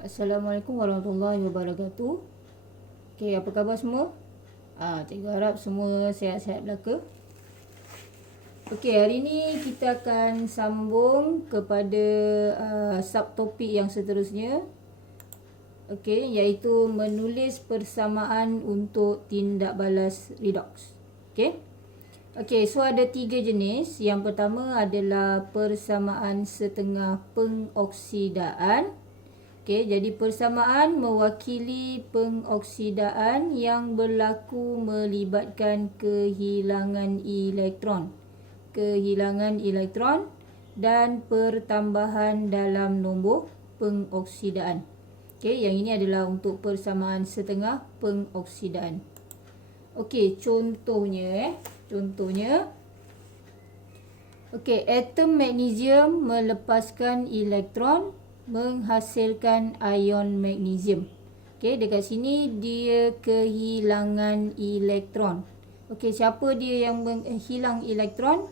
Assalamualaikum warahmatullahi wabarakatuh. Okey, apa khabar semua? Cikgu harap semua sihat-sihat belaka. Okey, hari ni kita akan sambung kepada subtopik yang seterusnya. Okey, iaitu menulis persamaan untuk tindak balas redox. Okey. Okey, so ada 3 jenis. Yang pertama adalah persamaan setengah pengoksidaan. Okey, jadi persamaan mewakili pengoksidaan yang berlaku melibatkan kehilangan elektron dan pertambahan dalam nombor pengoksidaan. Okey, yang ini adalah untuk persamaan setengah pengoksidaan. Okey, contohnya okey, atom magnesium melepaskan elektron menghasilkan ion magnesium. Okey, dekat sini dia kehilangan elektron. Okey, siapa dia yang menghilang elektron?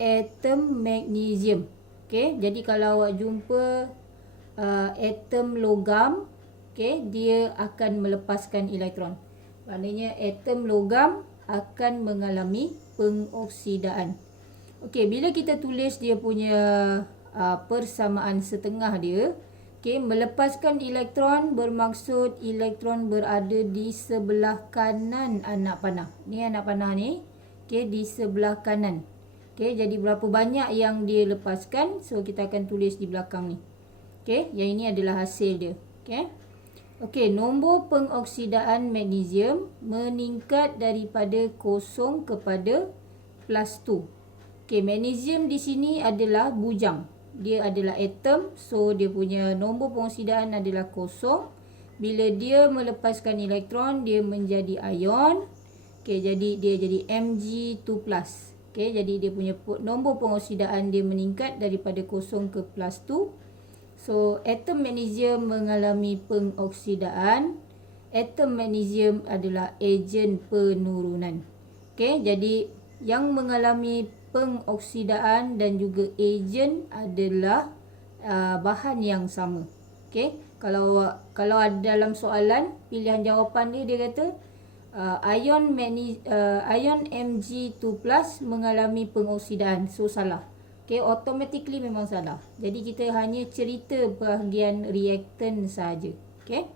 Atom magnesium. Okey, jadi kalau awak jumpa atom logam, okey, dia akan melepaskan elektron. Maknanya atom logam akan mengalami pengoksidaan. Okey, bila kita tulis dia punya persamaan setengah dia, okey, melepaskan elektron bermaksud elektron berada di sebelah kanan anak panah. Ni anak panah ni, okey, di sebelah kanan. Okey, jadi berapa banyak yang dia lepaskan, so kita akan tulis di belakang ni. Okey, yang ini adalah hasil dia. Okey. Okey, nombor pengoksidaan magnesium meningkat daripada 0 kepada +2. Okey, magnesium di sini adalah bujang. Dia adalah atom, so dia punya nombor pengoksidaan adalah 0. Bila dia melepaskan elektron, dia menjadi ion. Okey, jadi dia jadi Mg2+. Okey, jadi dia punya nombor pengoksidaan dia meningkat daripada 0 ke +2. So, atom magnesium mengalami pengoksidaan. Atom magnesium adalah ejen penurunan. Okey, jadi yang mengalami pengoksidaan dan juga ejen adalah bahan yang sama. Okey, kalau ada dalam soalan pilihan jawapan dia kata ion Mg2+ mengalami pengoksidaan. So salah. Okey, automatically memang salah. Jadi kita hanya cerita bahagian reaktan saja. Okey.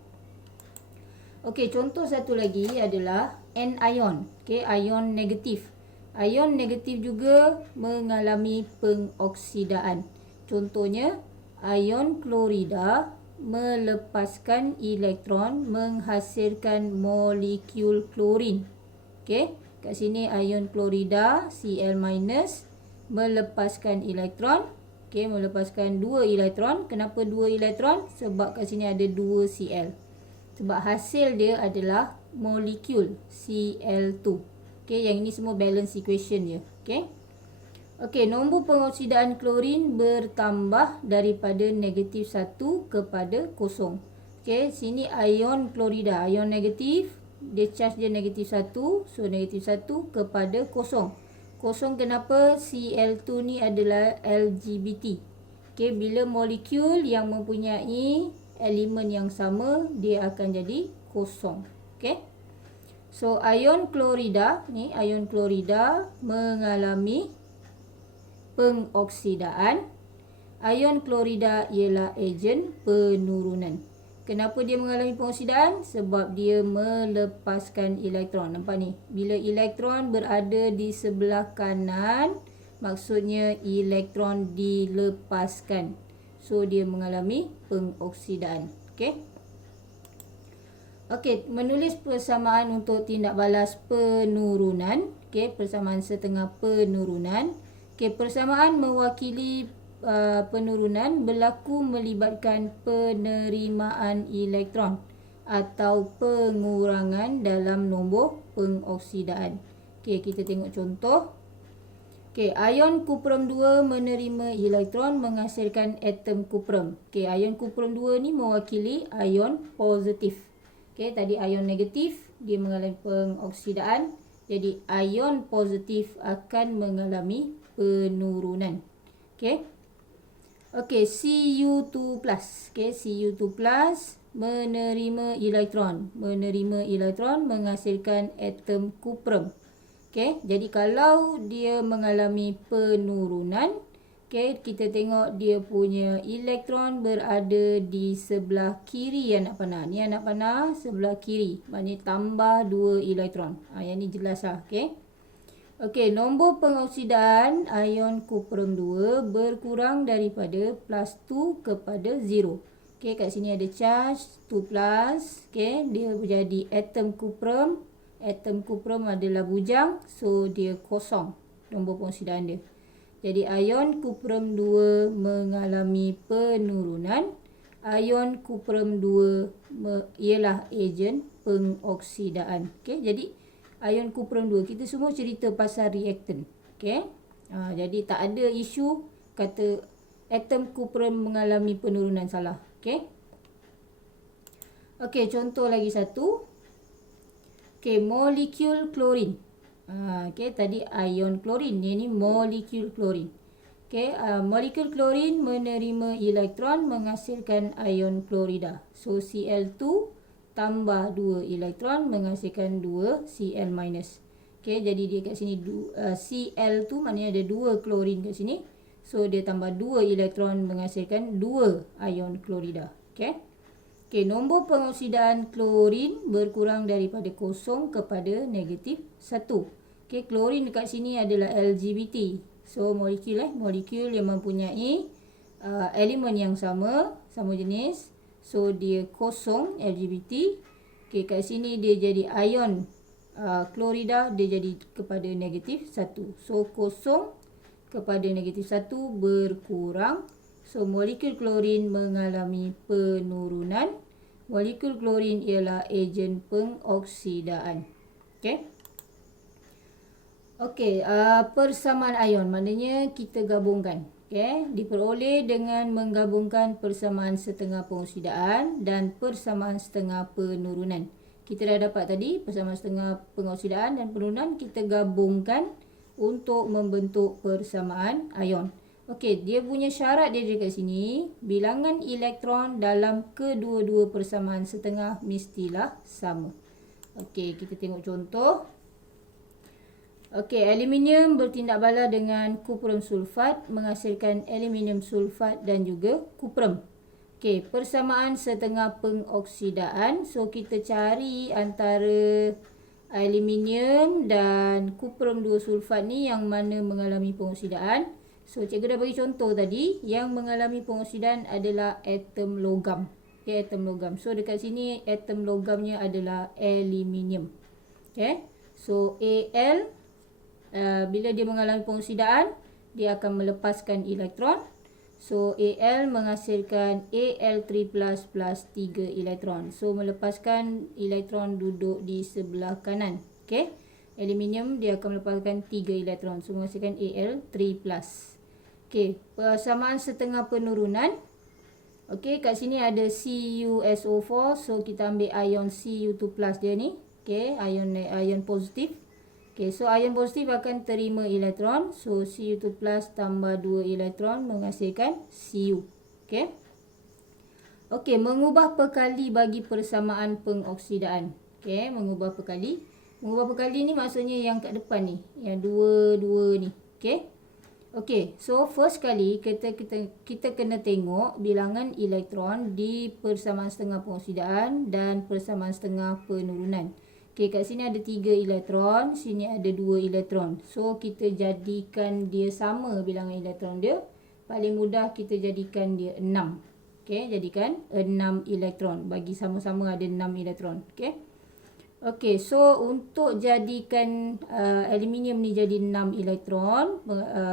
Okey, contoh satu lagi adalah anion. Okey, ion negatif. Ion negatif juga mengalami pengoksidaan. Contohnya, ion klorida melepaskan elektron menghasilkan molekul klorin. Okey, kat sini ion klorida Cl- melepaskan elektron. Okey, melepaskan 2 elektron. Kenapa 2 elektron? Sebab kat sini ada 2 Cl. Sebab hasil dia adalah molekul Cl2. Okey, yang ini semua balance equation je. Okey. Okey, nombor pengoksidaan klorin bertambah daripada -1 kepada 0. Okey, sini ion klorida, ion negatif, dia charge dia -1, so -1 kepada 0. 0 kenapa? Cl2 ni adalah LGBT. Okey, bila molekul yang mempunyai elemen yang sama, dia akan jadi 0. Okey. So, ion klorida mengalami pengoksidaan. Ion klorida ialah ejen penurunan. Kenapa dia mengalami pengoksidaan? Sebab dia melepaskan elektron. Nampak ni? Bila elektron berada di sebelah kanan, maksudnya elektron dilepaskan. So, dia mengalami pengoksidaan. Okey. Okey, menulis persamaan untuk tindak balas penurunan. Okey, persamaan setengah penurunan. Okey, persamaan mewakili penurunan berlaku melibatkan penerimaan elektron atau pengurangan dalam nombor pengoksidaan. Okey, kita tengok contoh. Okey, ion kuprum 2 menerima elektron menghasilkan atom kuprum. Okey, ion kuprum 2 ni mewakili ion positif. Okey, tadi ion negatif, dia mengalami pengoksidaan. Jadi, ion positif akan mengalami penurunan. Okey. Okey, Cu2+. Okey, Cu2+ menerima elektron. Menerima elektron menghasilkan atom kuprum. Okey, jadi kalau dia mengalami penurunan, okey, kita tengok dia punya elektron berada di sebelah kiri anak panah. Ni anak panah sebelah kiri. Maknanya tambah 2 elektron. Yang ni jelas lah. Okey. Okey, nombor pengoksidaan ion kuprum 2 berkurang daripada +2 kepada 0. Okey, kat sini ada charge 2+. Okey, dia menjadi atom kuprum. Atom kuprum adalah bujang, so dia kosong nombor pengoksidaan dia. Jadi ion kuprum 2 mengalami penurunan. Ion kuprum 2 ialah ejen pengoksidaan. Okey, jadi ion kuprum 2, kita semua cerita pasal reaktan. Okey. Jadi tak ada isu kata atom kuprum mengalami penurunan, salah. Okey. Okey, contoh lagi satu. Okey, molekul klorin. Okey, tadi ion klorin, ini molekul klorin. Okey, molekul klorin menerima elektron menghasilkan ion klorida. So Cl2 tambah 2 elektron menghasilkan 2 Cl-. Okey, jadi dia kat sini Cl2 maknanya ada 2 klorin kat sini. So dia tambah 2 elektron menghasilkan 2 ion klorida. Okey. Okey, nombor pengoksidaan klorin berkurang daripada 0 kepada -1. Okey, klorin dekat sini adalah LGBT. So molekul yang mempunyai elemen yang sama jenis. So dia kosong LGBT. Okey, kat sini dia jadi ion klorida, dia jadi kepada -1. So 0 kepada -1 berkurang. So molekul klorin mengalami penurunan. Molekul klorin ialah ejen pengoksidaan. Okey. Okey, persamaan ion maknanya kita gabungkan. Okey, diperoleh dengan menggabungkan persamaan setengah pengoksidaan dan persamaan setengah penurunan. Kita dah dapat tadi persamaan setengah pengoksidaan dan penurunan, kita gabungkan untuk membentuk persamaan ion. Okey, dia punya syarat dia dekat sini, bilangan elektron dalam kedua-dua persamaan setengah mestilah sama. Okey, kita tengok contoh. Okey, aluminium bertindak bala dengan kuprum sulfat menghasilkan aluminium sulfat dan juga kuprum. Okey, persamaan setengah pengoksidaan. So kita cari antara aluminium dan kuprum 2 sulfat ni yang mana mengalami pengoksidaan. So cikgu dah bagi contoh tadi, yang mengalami pengoksidaan adalah atom logam. Okey, atom logam. So dekat sini atom logamnya adalah aluminium. Okey. So Al bila dia mengalami pengoksidaan, dia akan melepaskan elektron. So Al menghasilkan Al3+ plus 3 elektron. So melepaskan elektron duduk di sebelah kanan. Okey. Aluminium dia akan melepaskan 3 elektron. So menghasilkan Al3+. Okey, persamaan setengah penurunan. Okey, kat sini ada CuSO4. So kita ambil ion Cu2+ dia ni. Okey, ion positif. Okey, so ion positif akan terima elektron. So Cu2+ tambah 2 elektron menghasilkan Cu. Okey. Okey, mengubah perkali bagi persamaan pengoksidaan. Okey, mengubah perkali. Mengubah perkali ni maksudnya yang kat depan ni, yang dua ni. Okey. Okey, so first kali kita kena tengok bilangan elektron di persamaan setengah pengoksidaan dan persamaan setengah penurunan. Okey, kat sini ada 3 elektron, sini ada 2 elektron. So kita jadikan dia sama bilangan elektron dia. Paling mudah kita jadikan dia 6. Okey, jadikan 6 elektron. Bagi sama-sama ada 6 elektron. Okey. Okey, so untuk jadikan aluminium ni jadi 6 elektron,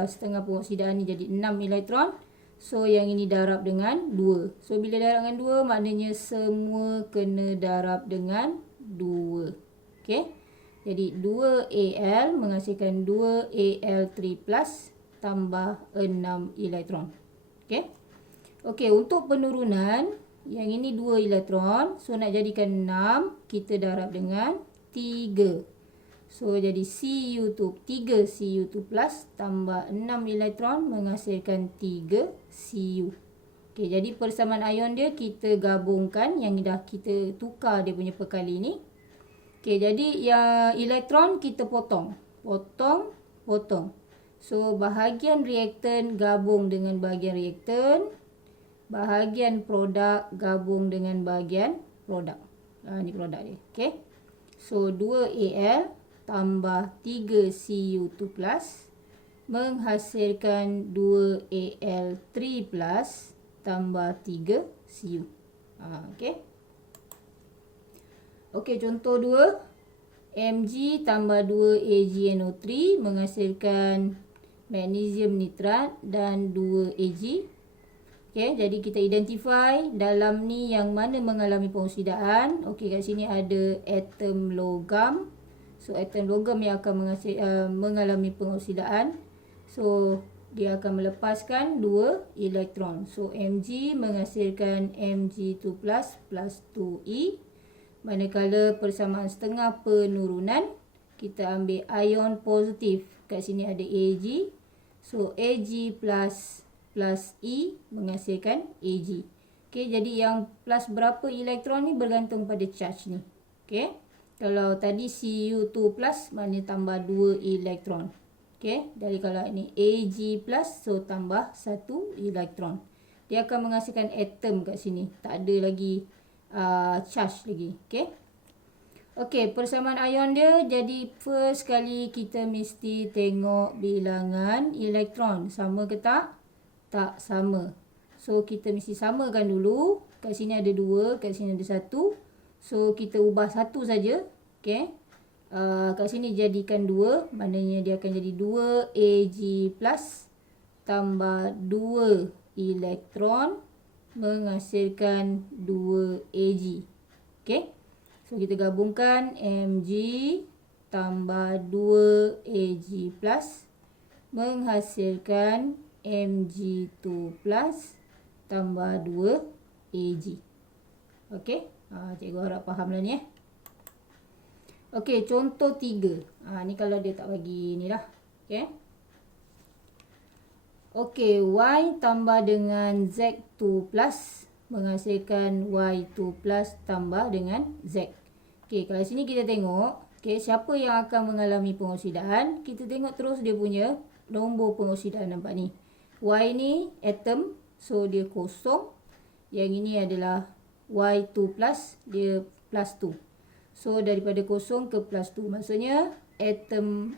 setengah pengoksidaan ni jadi 6 elektron. So yang ini darab dengan 2. So bila darab dengan 2 maknanya semua kena darab dengan 2. Okey. Jadi 2Al menghasilkan 2Al3+ tambah 6 elektron. Okey. Okey, untuk penurunan, yang ini 2 elektron. So nak jadikan 6, kita darab dengan 3. So jadi Cu2 3 Cu2 plus tambah 6 elektron menghasilkan 3 Cu. Okey, jadi persamaan ion dia kita gabungkan yang dah kita tukar dia punya perkali ni. Okey, jadi yang elektron kita potong. Potong. So bahagian reaktan gabung dengan bahagian reaktan. Bahagian produk gabung dengan bahagian produk. Ni produk dia. Okey. So 2Al tambah 3 Cu2 plus menghasilkan 2Al3 plus tambah 3 Cu. Okey. Okey, contoh 2. Mg tambah 2 AgNO3 menghasilkan magnesium nitrat dan 2 Ag. Okey, jadi kita identify dalam ni yang mana mengalami pengoksidaan. Okey, kat sini ada atom logam. So atom logam yang akan mengalami pengoksidaan. So dia akan melepaskan 2 elektron. So Mg menghasilkan Mg2 plus 2E. Manakala persamaan setengah penurunan, kita ambil ion positif. Kat sini ada Ag. So Ag plus E menghasilkan Ag. Okey, jadi yang plus berapa elektron ni bergantung pada charge ni. Okey. Kalau tadi Cu2 plus, maknanya tambah 2 elektron. Okey, dari kalau ini Ag plus, so tambah 1 elektron. Dia akan menghasilkan atom kat sini. Tak ada lagi charge lagi. Okey. Okey, persamaan ion dia, jadi first kali kita mesti tengok bilangan elektron. Sama ke tak? Tak sama. So kita mesti samakan dulu. Kat sini ada 2, kat sini ada 1. So kita ubah 1 saja. Okey. Kat sini jadikan 2, maknanya dia akan jadi 2 Ag plus tambah 2 elektron menghasilkan 2 Ag. Okey. So kita gabungkan Mg tambah 2 Ag plus menghasilkan Mg2 plus tambah 2 Ag. Okey. Cikgu harap faham lah ni Okey, contoh 3. Ni kalau dia tak bagi ni lah. Okey. Okey, Y tambah dengan Z2 plus menghasilkan Y2 plus tambah dengan Z. Okey, kalau sini kita tengok, okey, siapa yang akan mengalami pengoksidaan? Kita tengok terus dia punya nombor pengoksidaan, nampak ni. Y ni atom, so dia kosong. Yang ini adalah Y2 plus, dia plus 2. So daripada kosong ke plus 2. Maksudnya atom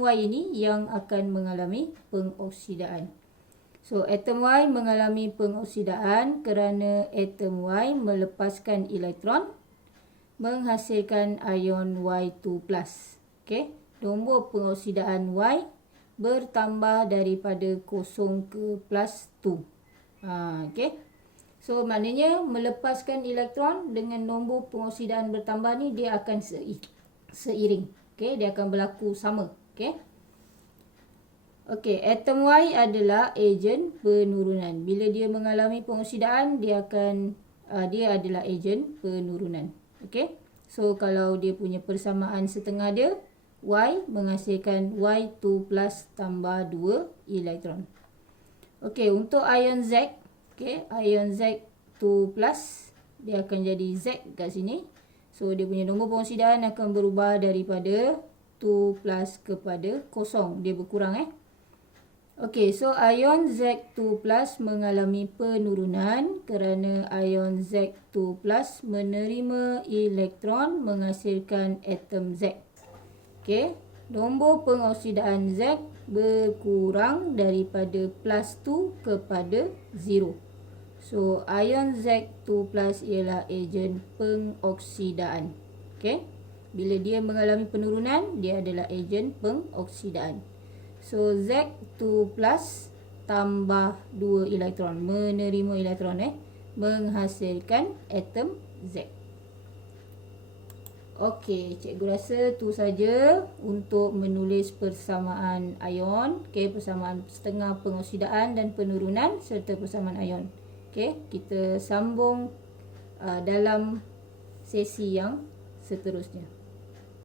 Y ini yang akan mengalami pengoksidaan. So atom Y mengalami pengoksidaan kerana atom Y melepaskan elektron menghasilkan ion Y2 plus. Okey, nombor pengoksidaan Y bertambah daripada kosong ke plus 2. Okey. So maknanya melepaskan elektron dengan nombor pengoksidaan bertambah ni dia akan seiring. Okey, dia akan berlaku sama. Okey. Okey, atom Y adalah ejen penurunan. Bila dia mengalami pengoksidaan, dia adalah ejen penurunan. Okey. So kalau dia punya persamaan setengah dia, Y menghasilkan Y2 plus tambah 2 elektron. Okey, untuk ion Z, okey, ion Z2 plus, dia akan jadi Z kat sini. So dia punya nombor pengoksidaan akan berubah daripada 2 plus kepada kosong. Dia berkurang Okey, so ion Z2 plus mengalami penurunan kerana ion Z2 plus menerima elektron menghasilkan atom Z. Okey, nombor pengoksidaan Z berkurang daripada plus 2 kepada 0. So ion Z2 plus ialah ejen pengoksidaan. Okey, bila dia mengalami penurunan, dia adalah ejen pengoksidaan. So Z2 plus tambah 2 elektron, menerima elektron menghasilkan atom Z. Okey, cikgu rasa tu saja untuk menulis persamaan ion. Okey, persamaan setengah pengoksidaan dan penurunan serta persamaan ion. Okey, kita sambung dalam sesi yang seterusnya.